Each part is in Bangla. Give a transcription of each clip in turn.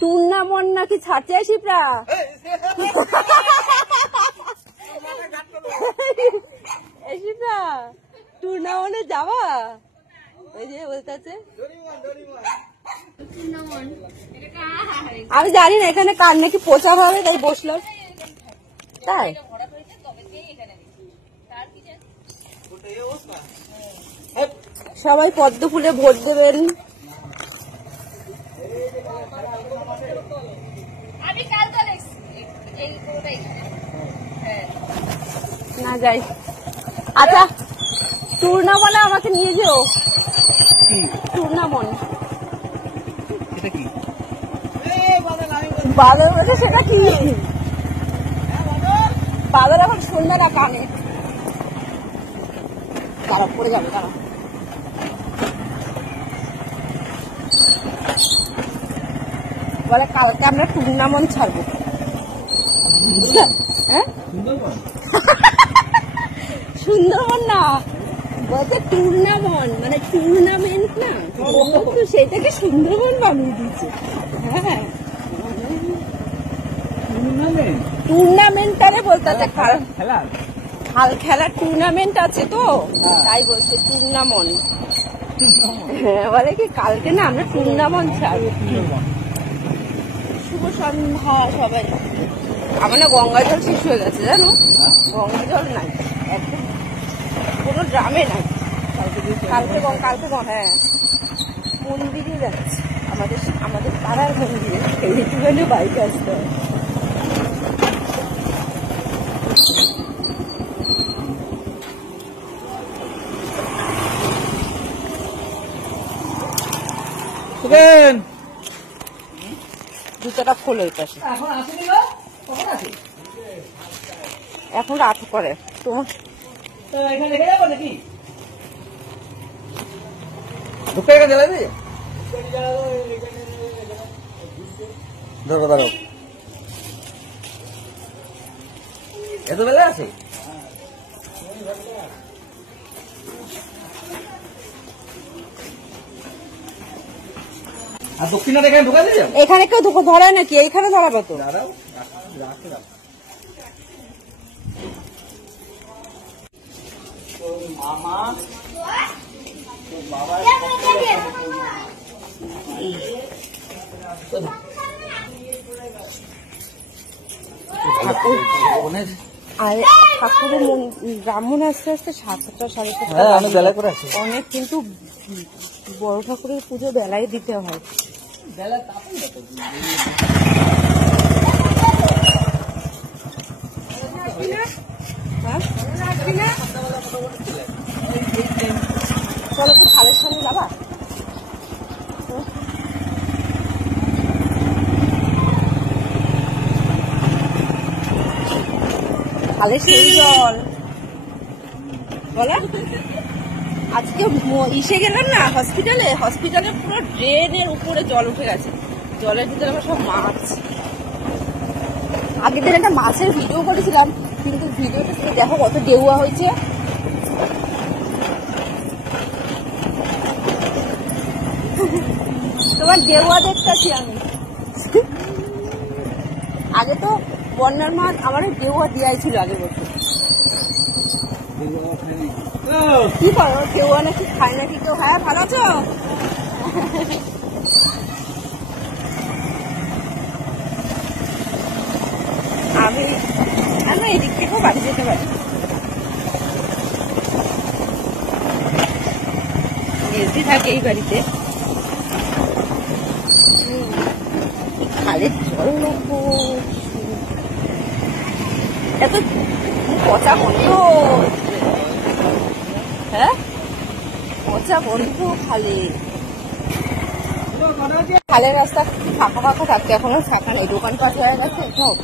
টুর্নামেন্ট নাকি ছাড়ছে শিপ্রা? শিপ্রা টুর্নামেন্টে যাবা? ওই যে বলতে আছে আমি জানি না এখানে কার নাকি প্রচার হবে তাই বসলাম। তাই সবাই পদ্ম ফুলে ভোট দেবেন। না যাই। আচ্ছা টুর্নামেন্টে আমাকে নিয়ে যেও। টুর্নামেন্ট বাদল বলছে সেটা কি? বাদল এখন শুনবে না কানে। তারা পড়ে যাবে তারা। বলে কালকে আমরা টুর্নামেন্ট ছাড়বো। হ্যাঁ সুন্দরবন না বলতে টুর্নামেন্ট মানে টুর্নামেন্ট না তো সেটাকে সুন্দরবন বানিয়ে দিচ্ছে। হ্যাঁ টুর্নামেন্টারে বলতে হাল খেলার টুর্নামেন্ট আছে তো তাই বলছে টুর্নামেন্ট। হ্যাঁ বলে কি কালকে না আমরা টুর্নামেন্ট ছাড়বো। শুভ সন্ধ্যা সবাই। আমার না গঙ্গা জল শেষ হয়ে গেছে জানো? গঙ্গা জল নাই একদম কোনো ড্রামে নাই। কালকে হ্যাঁ মন্দিরে যাচ্ছে আমাদের পাড়ার মন্দিরে সেইটুখানে বাইকে আসতে হয়। জুতোটা খোলো এই পাশে। এখন রাত করে তোমার এত বেলা আছে? আর দক্ষিণাটা এখানে ঢোকা দিয়ে এখানে কেউ ধরে নাকি? এইখানে ধরাবো তো। মামা বাবা আর ঠাকুরের ব্রাহ্মণ আস্তে আস্তে 7টা 7:30 অনেক বেলা করে আছে। অনেক কিন্তু বড় ঠাকুরের পুজো বেলায় দিতে হয়। চলো তো খালের সামনে যাবা? খালে সেই জল বলে আজকে ইসে গেলাম না হসপিটালে পুরো ড্রেনের উপরে জল উঠে গেছে। জলের ভিতরে আমার সব মাছ। আগের দিন একটা মাছের ভিডিও করেছিলাম কিন্তু ভিডিওটা দেখো কত ডেউয়া হয়েছে। তোমার ডেউয়া দেখতেছি আমি। আগে তো বন্যার মাছ আমার ডেউয়া দেওয়াই ছিল আগের বছর। কি করো ডেউয়া নাকি খায় নাকি কেউ? হ্যাঁ ভালো আছো? আমরা এদিক থেকেও বাড়ি যেতে পারি। এসি থাকে এই বাড়িতে। খালের জল নেবো এত পচা গন্ধ। হ্যাঁ পচা গন্ধ খালের রাস্তা ফাঁকা ফাঁকা থাকতো এখন আর ফাঁকা নেই। দোকানপাট হয়ে গেছে সব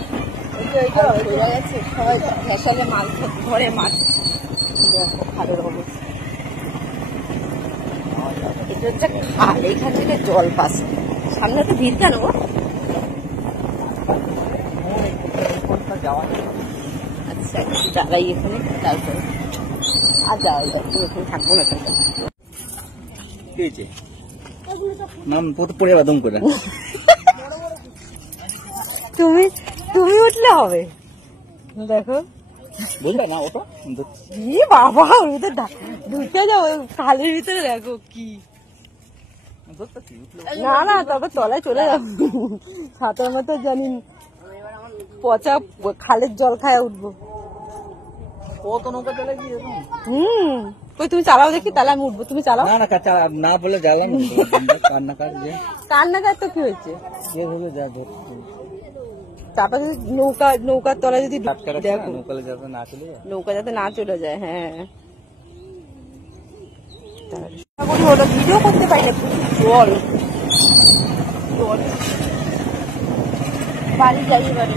হয়ে গেছে সবাই ফ্যাশনে মাছ ধরে মাছ। দেখো খালের অবস্থা এটা হচ্ছে খাল। এখান থেকে জল পাচ্ছে। সামনে তো ভিড় কেন গো? আচ্ছা দাঁড়াই এখানে তারপরে আর যাও এখানে থাকবো না। নাম পড়ে বাদম করে তুমি তুমি উঠলে হবে দেখো বুঝলে না ওটা কি বাবা ওর ভিতরে ঢুকে যাও খালের ভিতরে দেখো কি না না তবে তলায় চলে যাবো সাঁতার মতো জানি পচা খালের জল খায় উঠবো কত নৌকা চলে কি কই তুমি চালাও দেখি তাহলে আমি উঠবো তুমি চালাও না না না বলে জ্বালাম কান্নাকার তো কি হয়েছে যেভাবে যা তারপরে নৌকার তলায় যদি দেখো নৌকা যাতে না চলে যায় হ্যাঁ ওটা ভিডিও করতে পারি না জল জল বাড়ি যাই এবারে